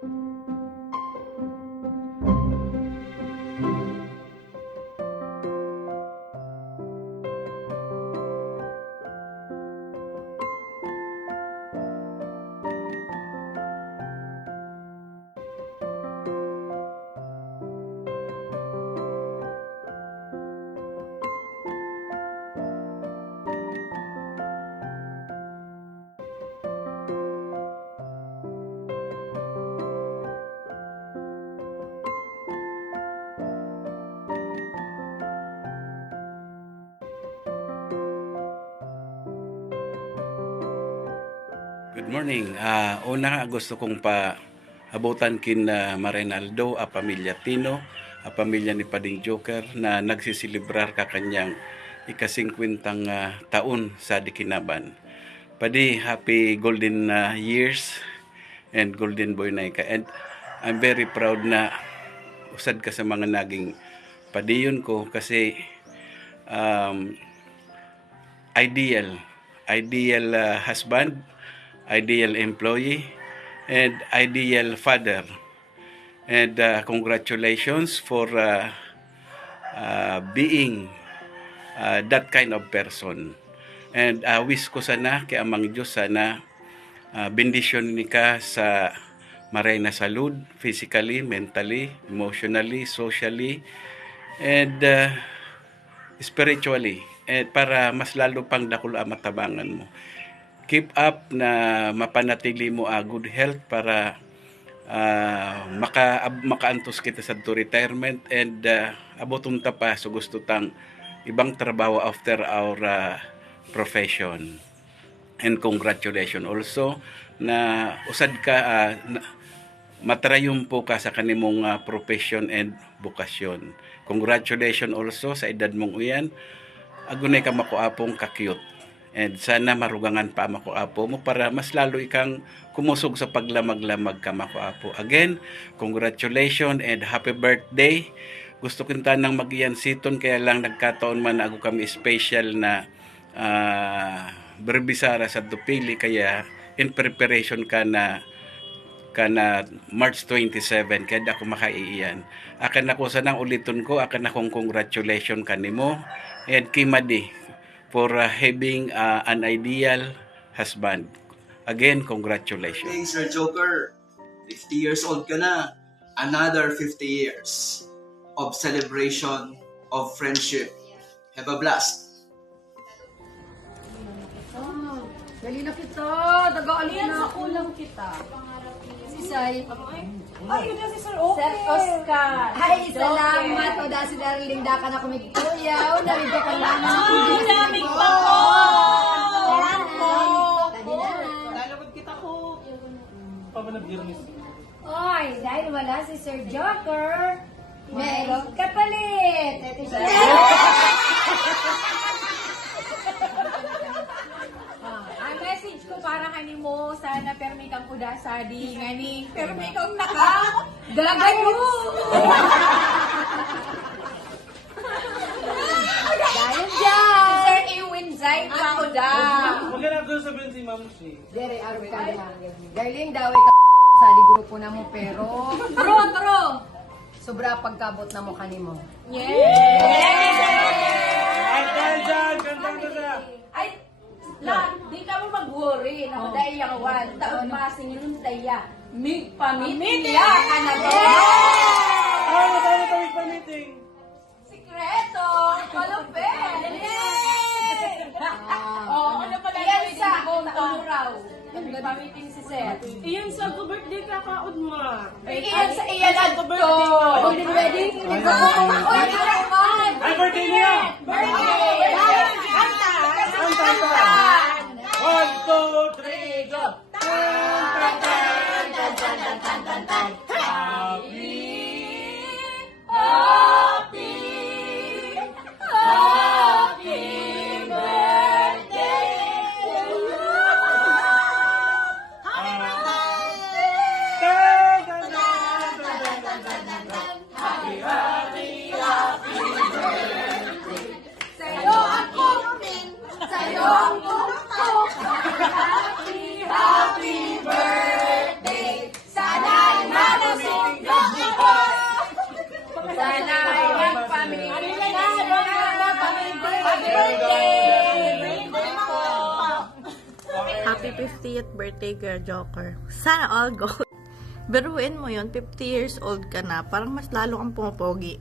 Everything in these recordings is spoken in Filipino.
Good morning. Una gusto kong abutan kin Marinaldo, a pamilya Tino, a pamilya ni Pading Joker na nagsisilibrar ka kanyang ika-50 taon sa Dikinaban. Padi, happy golden years and golden boy na ka. And I'm very proud na usad ka sa mga naging padiyon ko kasi ideal husband, ideal employee, and ideal father. And congratulations for being that kind of person. And wish ko sana kay Amang Diyos sana bendisyon ni ka sa maray na salud, physically, mentally, emotionally, socially, and spiritually. And para mas lalo pang dakul matabangan mo. Keep up na mapanatili mo good health para makaantos kita sa retirement and abotong ta pa so gusto tang ibang trabaho after our profession. And congratulations also na usad ka matrayumpo ka sa kanimong profession and bukasyon. Congratulations also sa edad mong uyan. Agunay ka makuapong ka-cute. And sana marugangan pa makuapo mo para mas lalo ikang kumusog sa paglamag-lamag ka makuapo. Again, congratulations and happy birthday. Gusto kinta nang mag-iyansiton kaya lang nagkataon man ako kami special na berbisara sa Dupili kaya in preparation ka na March 27 kaya ako makaiiyan. Akan ako sanang uliton ko, akan akong congratulations kanimo and Kimadi for having an ideal husband. Again, congratulations. Hey, Sir Joker, 50 years old ka na. Another 50 years of celebration, of friendship. Have a blast. Dali na kita. Taga-alin na ako lang kita. Si Sai. Ay, yun na si Sir Oke. Sir Oscar. Ay, salamat. O da si Darling da ka na kumikuya. O, narinig ka lang. Ay, daming pa ko. Salamat po. Lalabot kita ko. Papanabirnis. Oy, dahil wala si Sir Joker, meron kapalit. Ang message ko para kanimo, sana permi kang kuda sa di ngani. Permi kang naka. Dagay mo. Dahil dyan. Sir Ewin Zay pa kuda. Maganda ko sabihin si Ma'am Shi. Dere, arwe ka lang. Darling, daw ka sa di grupo na mo, pero Tro. sobra pagkabot na mo kanimo. Ay, dyan! Kantang na na! Ay, di ka mo mag-worry. Nakadaya yung wan. Taon masingin daya. Mig pamilya ka na Ay, matawag pa meeting! Sikreto! Kalupin! Oo, ano pala Iyan yung sa taon raw? Pamiting si Sir. Iyan sa birthday kakaon mo. Iyan sa iyan at to! Golden wedding? Uy, naman! Ay, birthday niya! Birthday! Kanta! Kanta! 1, 2, 3, go! Sa'yo 50th birthday, Kuya Joker. Sana all go. Biruin mo yun, 50 years old ka na, parang mas lalo kang pumapogi.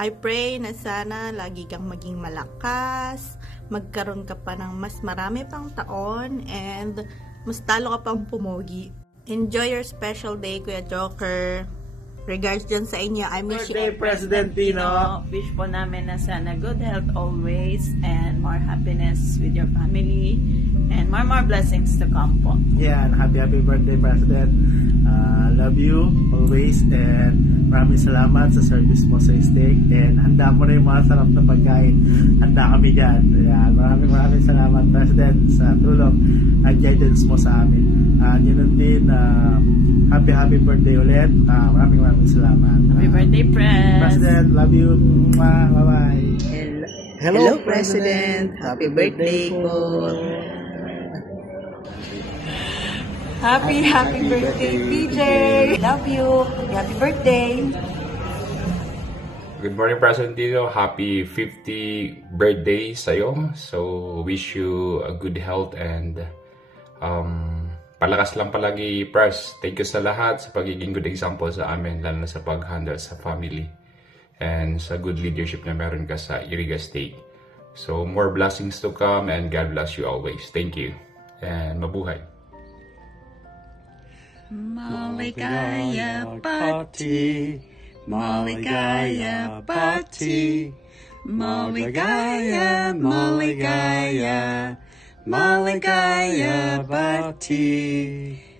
I pray na sana lagi kang maging malakas, magkaroon ka pa ng mas marami pang taon, and mas lalo ka pang pumogi. Enjoy your special day, Kuya Joker. Regards dyan sa inyo. I miss you. Birthday, President Tino. Wish po namin na sana good health always and more happiness with your family and more blessings to come po. Yeah, and happy birthday, President. Love you always, and maraming salamat sa service mo sa steak, and handa mo na yung mga sarap na pagkain. Handa kami dyan. Yeah, maraming salamat, President, sa tulong at guidance mo sa amin. Yun din, happy birthday ulit. Maraming salamat. Happy birthday, President. Love you. Mwah. Bye-bye. Hello, President. Happy birthday po. Happy birthday, PJ! Love you! Happy birthday! Good morning, President Tino. Happy 50 birthday sa'yo. So, wish you a good health and palakas lang palagi, Pres. Thank you sa lahat sa pagiging good example sa amin, lalo na sa pag-handle sa family and sa good leadership na meron ka sa Iriga State. So, more blessings to come and God bless you always. Thank you. And mabuhay. Maligaya Pati, Maligaya Pati, Maligaya, Maligaya, Maligaya Pati.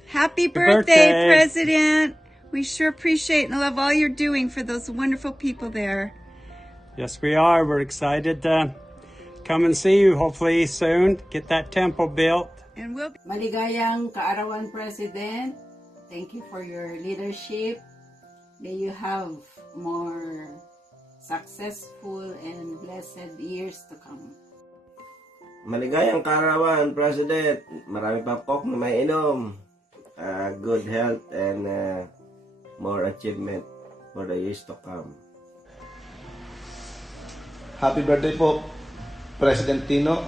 Happy birthday, President! We sure appreciate and love all you're doing for those wonderful people there. Yes, we are. We're excited to come and see you hopefully soon. Get that temple built. And we'll Maligayang Kaarawan President. Thank you for your leadership. May you have more successful and blessed years to come. Maligayang Kaarawan, President. Marami pa pok na may inom. Good health and more achievement for the years to come. Happy birthday po, President Tino.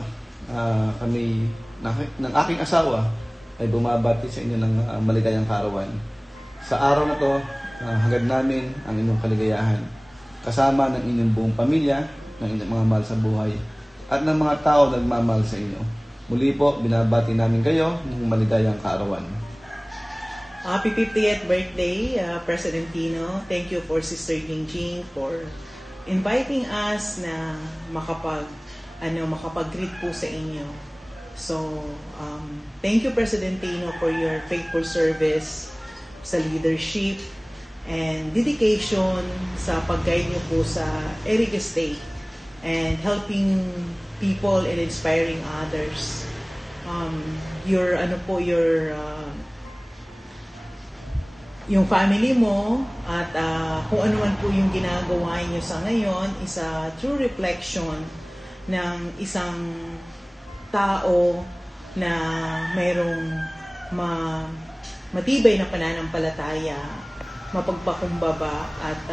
Kami ng aking asawa ay bumabati sa inyo ng maligayang kaarawan. Sa araw na to, hangad namin ang inyong kaligayahan, kasama ng inyong buong pamilya, ng inyong mga mahal sa buhay, at ng mga tao na nagmamahal sa inyo. Muli po, binabati namin kayo ng maligayang kaarawan. Happy 50th birthday, President Tino. Thank you for Sister Jingjing for inviting us na makapag-greet po sa inyo. So, thank you, President Tino, for your faithful service sa leadership and dedication sa pag-guide niyo po sa Iriga State and helping people and inspiring others. Yung family mo at kung ano man po yung ginagawa niyo sa ngayon is a true reflection ng isang tao na mayroong matibay na pananampalataya, mapagpakumbaba at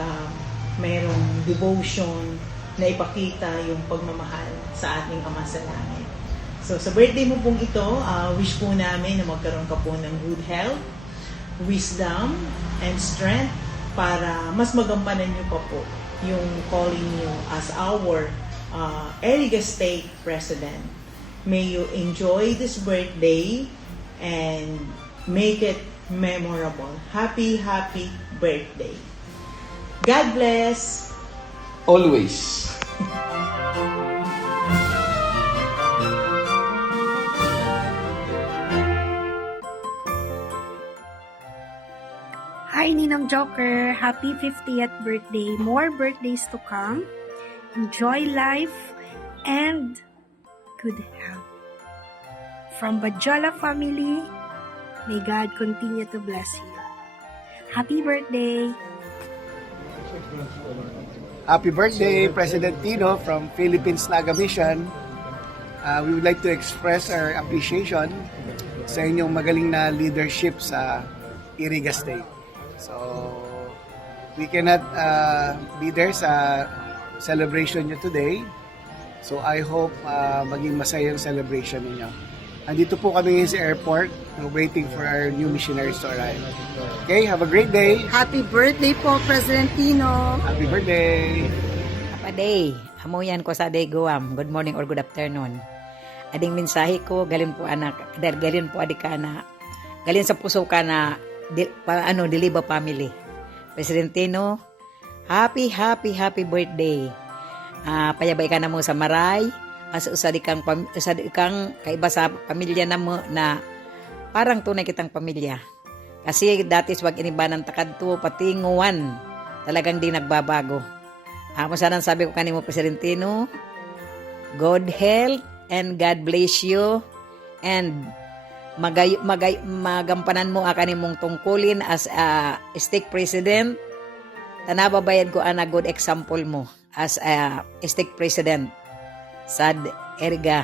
mayroong devotion na ipakita yung pagmamahal sa ating Ama sa Langit. So sa birthday mo pong ito, wish po namin na magkaroon ka po ng good health, wisdom, and strength para mas magampanan niyo pa po yung calling niyo as our Iriga State President. May you enjoy this birthday and make it memorable. Happy birthday. God bless. Always. Hi, Ninang Joker. Happy 50th birthday. More birthdays to come. Enjoy life and good health. From Bajola family, may God continue to bless you. Happy birthday! Happy birthday, President Tino from Philippines Naga Mission. We would like to express our appreciation sa inyong magaling na leadership sa Iriga State. So, we cannot be there sa celebration nyo today. So, I hope maging masaya yung celebration ninyo. Andito po kami ngayon sa airport. We're waiting for our new missionaries to arrive. Okay, have a great day. Happy birthday po, President Tino. Happy birthday. Happy day. Amuyan ko sa day guam. Good morning or good afternoon. Ading mensahe ko, galin po anak, galin po adik ka na, galin sa puso ka na, Diliba family. President Tino, happy birthday. Payabay ka na mo sa maray, as usad kang kaiba sa pamilya na mo na parang tunay kitang pamilya. Kasi dati wag inibanan takadto pati nguwan, talagang di nagbabago. Masanang sabi ko kanimo President Tino, God health and God bless you and magampanan mo akanin mong tungkulin as a stake president. Tanababayan ko ana good example mo as a stake president sa Erga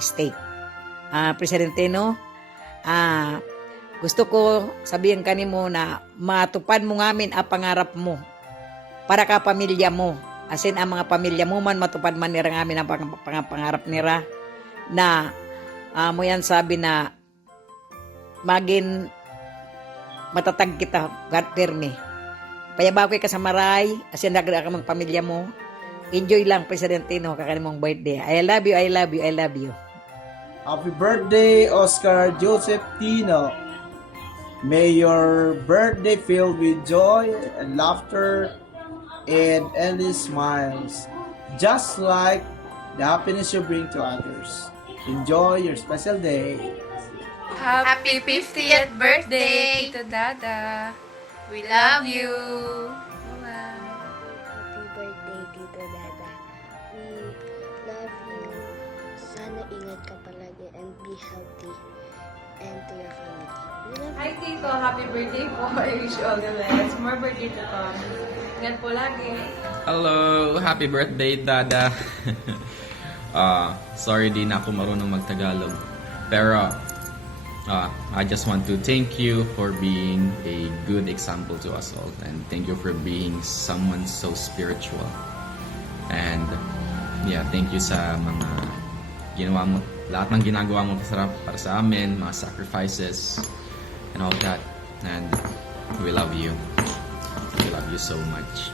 State. President Tino, gusto ko sabihin kanimo na matupad mo ngamin ang pangarap mo para ka pamilya mo. Asin ang mga pamilya mo man matupad man nira ngamin ang pangarap nira na mo yan sabi na magin matatag kita God perme. Payabaw ka sa maray, asin nagda ka mga pamilya mo. Enjoy lang President Tino kakanin mong birthday. I love you, I love you, I love you. Happy birthday, Oscar Joseph Tino. May your birthday filled with joy and laughter and endless smiles, just like the happiness you bring to others. Enjoy your special day. Happy 50th birthday, Tito Dada. We love you. Happy birthday, Tito Dada. We love you. Sana ingat ka palagi and be healthy. And to your family. Hi, Tito. Happy birthday po. I wish you all the best. More birthday to come. Ingat po lagi. Hello! Happy birthday, Dada! Sorry, di na ako marunong magtagalog. Pero, I just want to thank you for being a good example to us all. And thank you for being someone so spiritual. And, yeah, thank you sa mga ginawa mo, lahat ng ginagawa mo para sa amin, mga sacrifices, and all that. And we love you. We love you so much.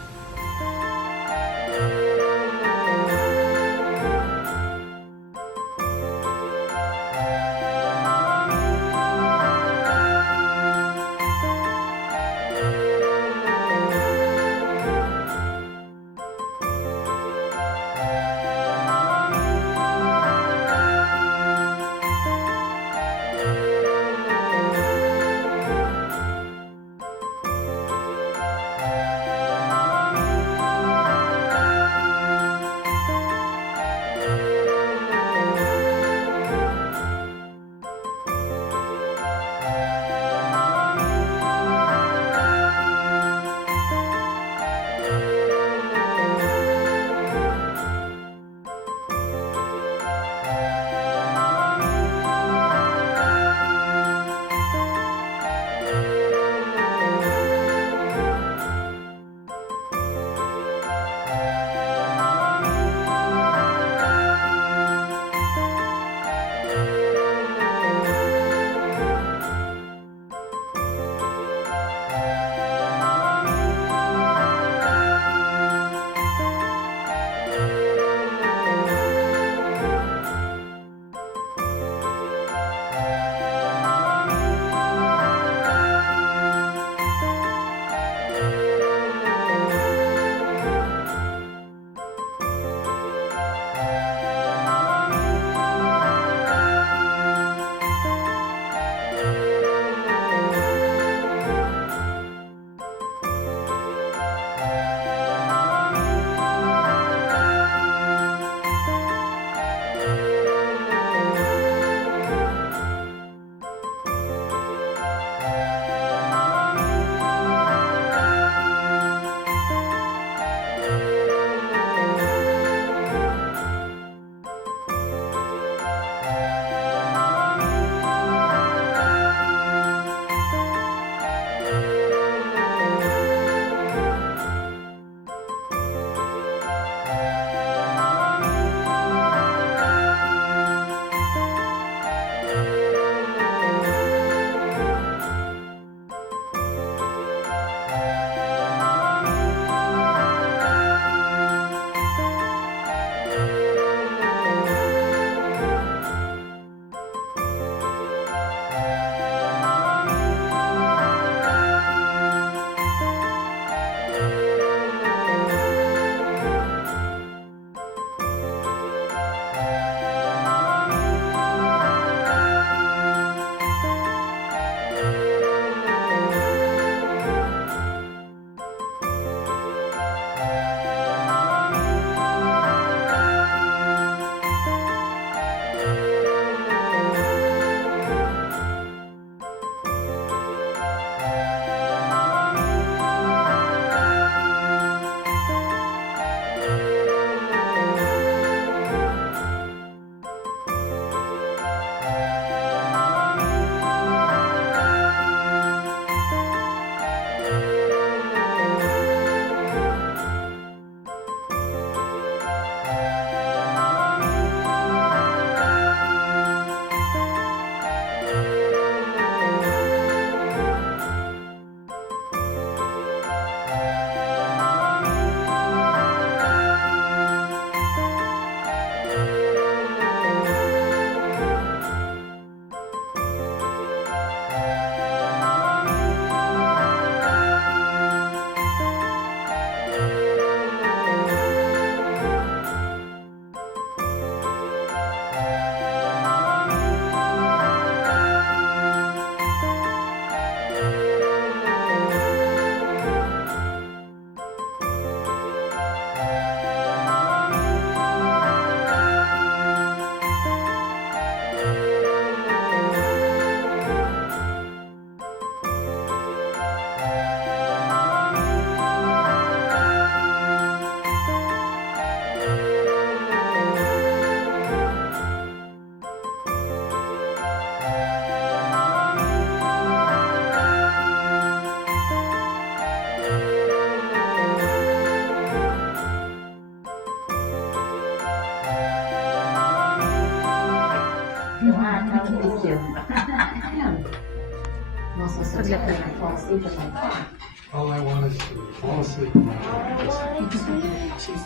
Saglit na lang. All I want is to fall asleep.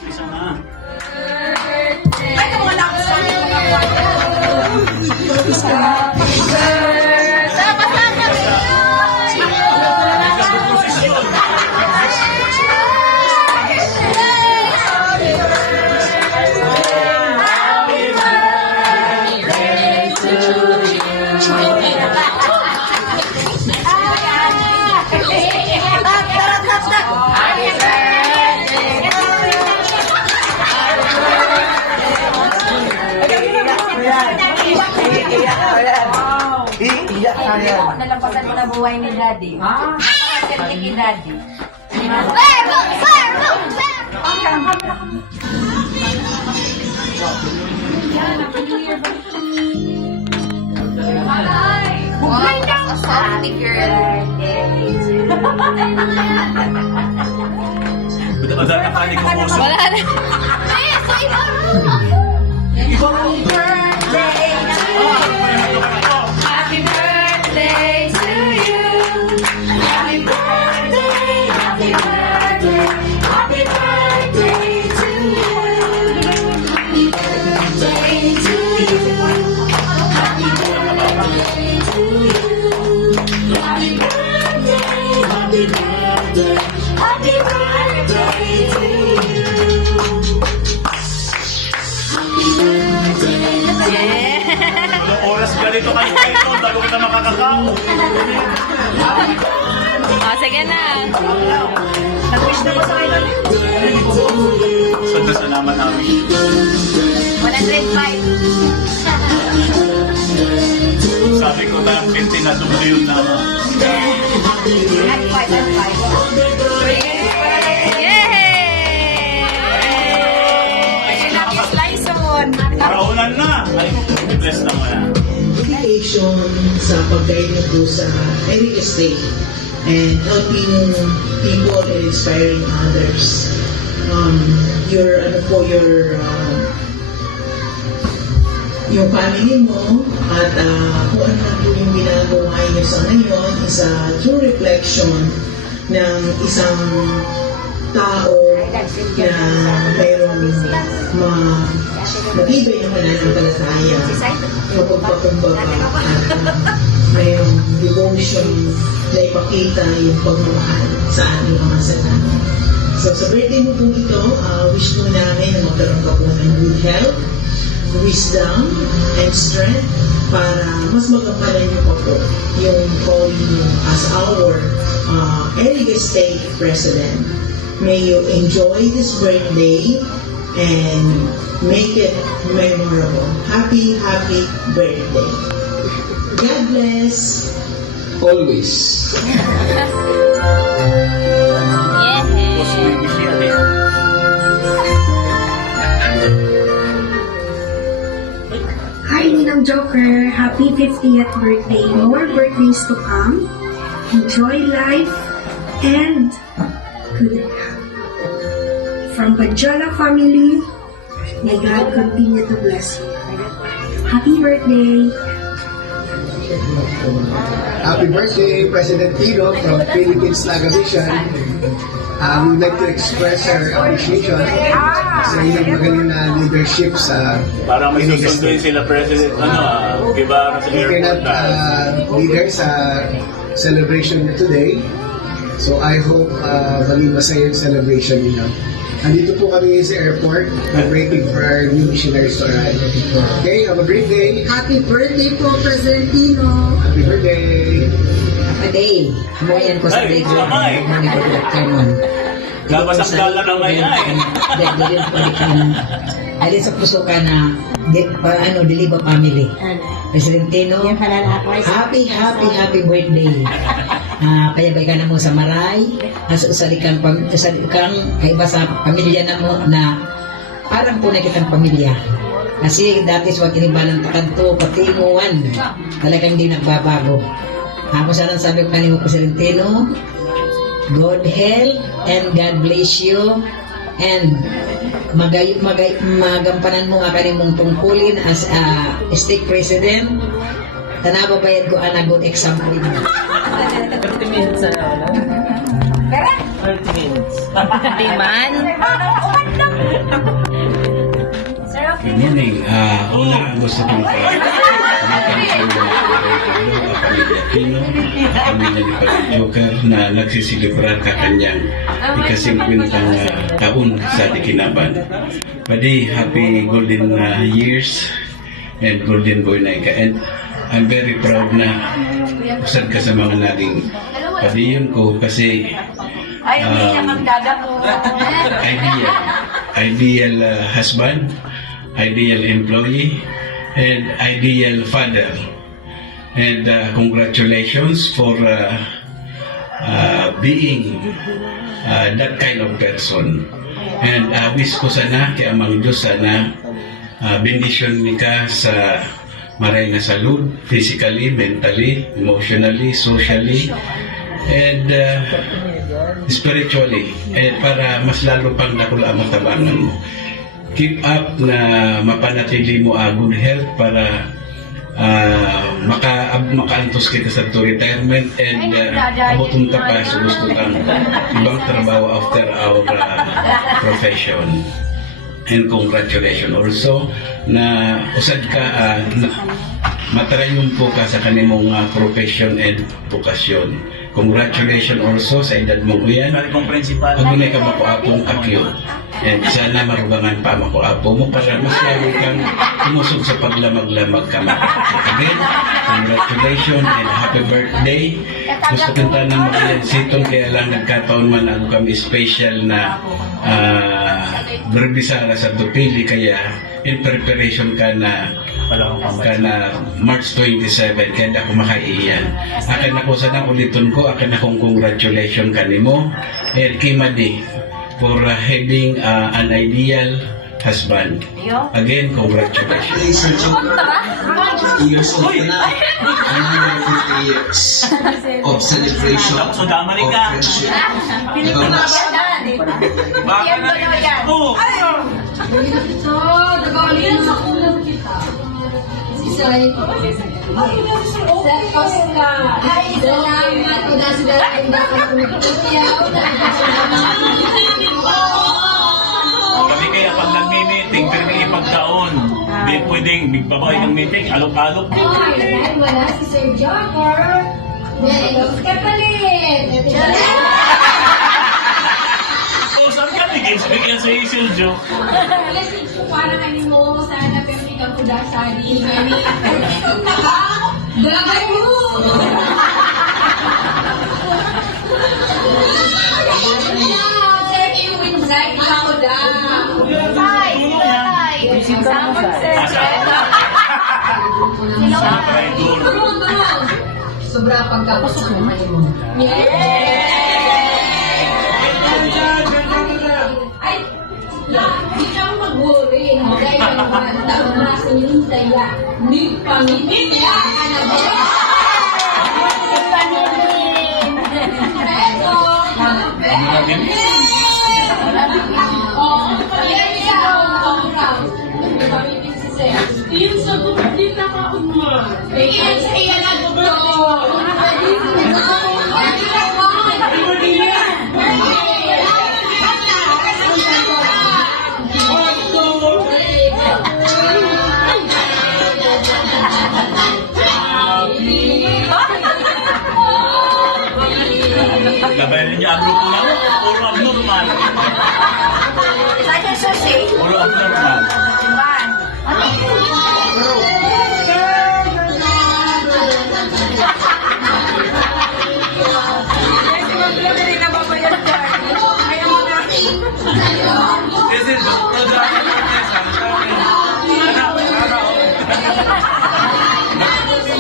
Isa na. Ay, ito mga lakas sa mga nalampasan mo na buhay ni Daddy. Ha? Nakakaserte kay Daddy. A softy girl. Wala na kanin ko puso. Wala na. Happy birthday to you. Happy birthday, happy birthday, happy birthday to you. Happy birthday to you. Happy birthday to you. Happy birthday, happy birthday, happy birthday to you. Happy birthday. Ilang oras ganito kayo kayo bago kita makakakaw. Sige na. Nag-wish na ko sa kayo. Saan sa naman namin? 105. Sabi ko tayong 50 na sumuliyot na. Raunan na! Ay, bless na mo yan. Dedication sa pag-guide niyo po sa Eric Estate and helping people and inspiring others. Your family mo at kung ano po yung ginagawa niyo sa ngayon is a true reflection ng isang tao na mayroong matibay na pananampalataya, mapagpakumbaba at mayroong devotion na ipakita yung pagmamahal sa ating Ama sa Langit. So sa birthday mo po ito, wish po namin na magkaroon ka po ng good health, wisdom, and strength para mas magampanan niyo pa po yung calling niyo as our Eric State President. May you enjoy this birthday and make it memorable. Happy, happy birthday. God bless. Always. Hi, Ninang Joker. Happy 50th birthday. More birthdays to come. Enjoy life and good health. From Bajola family, may God continue to bless you. Happy birthday! Happy birthday, President Tino from Philippines Naga Mission. We would like to express our appreciation sa inyong magaling na leadership sa Para may susunduin sila President, giba sa We cannot leader sa celebration niyo today. So I hope maging masaya yung celebration niyo. Andito po kami sa airport, waiting for our new missionaries to arrive. Okay, have a great day. Happy birthday po, President Tino! Happy birthday! Happy day! Hamoyan ko sa day. Good morning, good afternoon. Labas ang gala ng may ay. Alin sa puso ka na Diliba family. President Tino, happy birthday. Payabay ka na mo sa Maray, nasa usalikan ay iba sa pamilya na mo na parang po na kitang pamilya. Kasi dati sa kinibalang takanto, patinguan, talagang di nagbabago. Ako sana sabi ko kanino President Tino, God help and God bless you and magampanan mo nga kanimong tungkulin as a state president Tanababayad ko ang good example mo. 30 minutes na ano? 30 minutes. Timan? Good morning. Una, gusto kong pamilya ni Paring Joker na nagsisilibrar ka kanyang ika-50 taon sa Tikinaban. Padi, happy golden years and golden boy na ika. And I'm very proud na usad ka sa mga naging padiyon ko kasi ideal husband, ideal employee, and ideal father. And congratulations for being that kind of person. And wish ko sana kay Amang Diyos sana bendisyon ni ka sa maray na salud, physically, mentally, emotionally, socially, and spiritually. And para mas lalo pang nakula ang matabangan mo. Keep up na mapanatili mo good health para makaantos kita sa retirement and abotong ka pa sa gusto kang ibang trabaho after our profession. And congratulations also na usad ka matarayon po ka sa kanimong profession and vocation. Congratulations also sa edad mo uyan. Agunay ka makuapong kakyo. And sana marugangan pa makuapo mo para mas lalo kang umusog sa paglamag-lamag ka. Again, congratulations and happy birthday. Gusto kita ng mag-iyansitong kaya lang nagkataon man ako kami special na berbisara sa Tupili kaya in preparation ka na March 27 kaya ako makaiyan. Akan ako sana ulitin ko, akan akong congratulations kanimo and Kimadi for having an ideal husband. Again, congratulations. 50 years old ka na. Another 50 years of celebration of friendship. Salamat po na sila ang Kami kaya pag nag-meeting, pero may ipagtaon. Hindi pwedeng bigbabahay ng meeting, alok-alok. Wala si Sir Joker. Kapalit! O, saan ka bigyan sa Isil Jo? Parang ano mo, sana pero hindi ka kudasari. Dagay mo! Like ako da. Sobra pagkapasok mo kayo mo. Ay, hindi ka mag-worry. Dahil ang taon na sa nintaya. Hindi pangitaya ka na ba? Yung sa hindi na kaunma. Iyan sa iyan ang doktor. Labayan niya ang grupo na puro abnormal. Puro abnormal.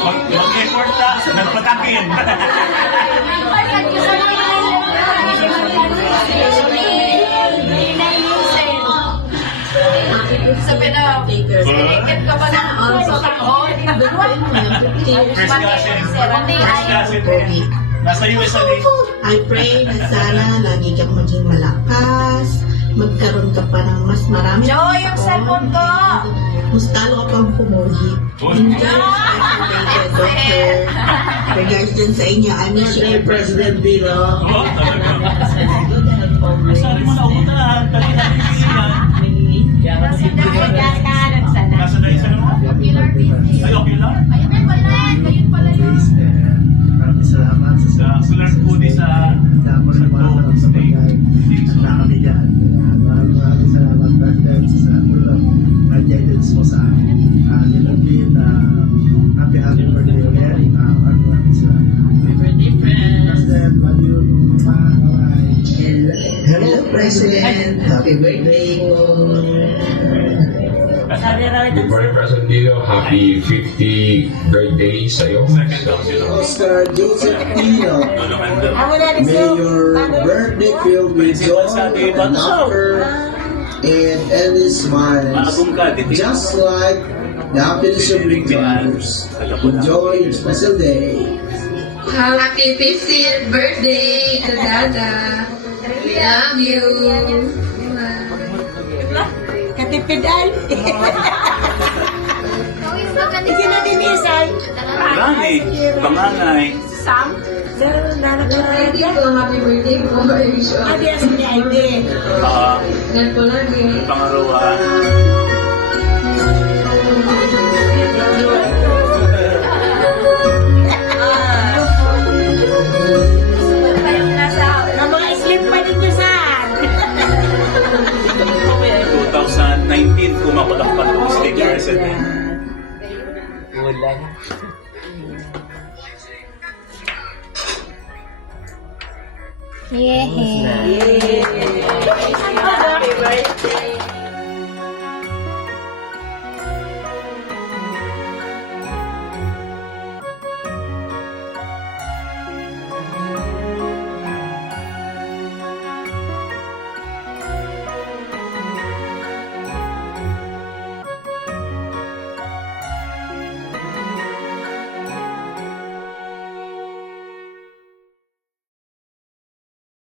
Mag-effort na, nagpatakin. Sabi na, connected ka ba na? So, nasa USA din. I pray na sana lagi kang maging malakas, magkaroon ka pa ng mas marami. Joy, yung cellphone ko! Mas talo ka pang pumogi. Enjoy your special day kay Doctor. Regards dun sa inyo. I miss you. President Dino. Sabi mo na ako na, tali-tali yan. Nasa na isa naman? Ay, ocular? Maraming salamat Sa solar food sa damo rin mga sarap sa pagkain. Handa kami dyan. Maraming salamat, President, sa tulong na guidance mo sa nilabin na happy birthday ulit. Maraming salamat. Happy birthday, friends! President, Maliw, Hello, President. Happy birthday po. Good morning, President Dino. Happy 50th birthday sa'yo. Oscar Joseph Tino, may your birthday filled with joy and laughter and endless smiles, just like the happiness of your daughters. Enjoy your special day. Happy 50th birthday to Dada. We love you. Katipidal. Hindi natin isay. Rani, panganay. Sam? Happy birthday po. Adi as ni Aide. Ganun po lagi. Pangarawa. Na mga sleep pa dito saan? 2019, kumakudak pa ng state president. Yeah. Happy birthday.